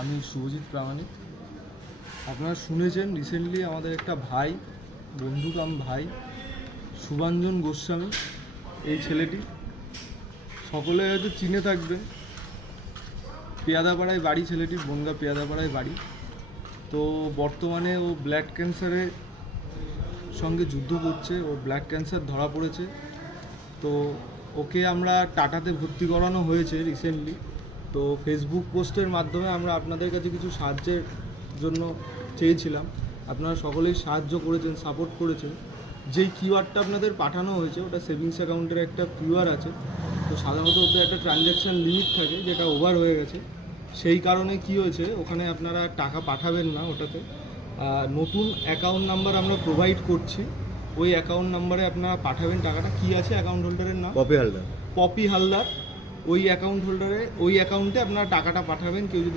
আমি শুভজিৎ প্রামাণিক। আপনারা শুনেছেন রিসেন্টলি আমাদের একটা ভাই, বন্ধু কাম ভাই, শুভাঞ্জন গোস্বামী, এই ছেলেটি সকলে হয়তো চিনে থাকবেন। পেয়াদাপাড়ায় বাড়ি, ছেলেটির বনগা পেয়াদাপাড়ায় বাড়ি। তো বর্তমানে ও ব্লাড ক্যান্সারের সঙ্গে যুদ্ধ করছে। ও ব্লাড ক্যান্সার ধরা পড়েছে। তো ওকে আমরা টাটাতে ভর্তি করানো হয়েছে রিসেন্টলি। তো ফেসবুক পোস্টের মাধ্যমে আমরা আপনাদের কাছে কিছু সাহায্যের জন্য চেয়েছিলাম। আপনারা সকলেই সাহায্য করেছেন, সাপোর্ট করেছেন। যেই কিউআরটা আপনাদের পাঠানো হয়েছে ওটা সেভিংস অ্যাকাউন্টের একটা কিউআর আছে। তো সাধারণত ওতে একটা ট্রানজ্যাকশান লিমিট থাকে, যেটা ওভার হয়ে গেছে। সেই কারণে কি হয়েছে, ওখানে আপনারা টাকা পাঠাবেন না ওটাতে। নতুন অ্যাকাউন্ট নাম্বার আমরা প্রোভাইড করছি, ওই অ্যাকাউন্ট নাম্বারে আপনারা পাঠাবেন টাকাটা। কি আছে অ্যাকাউন্ট হোল্ডারের নাম? পপি হালদার। পপি হালদার। ওই অ্যাকাউন্ট হোল্ডারে, ওই অ্যাকাউন্টে আপনারা টাকাটা পাঠাবেন। কেউ যদি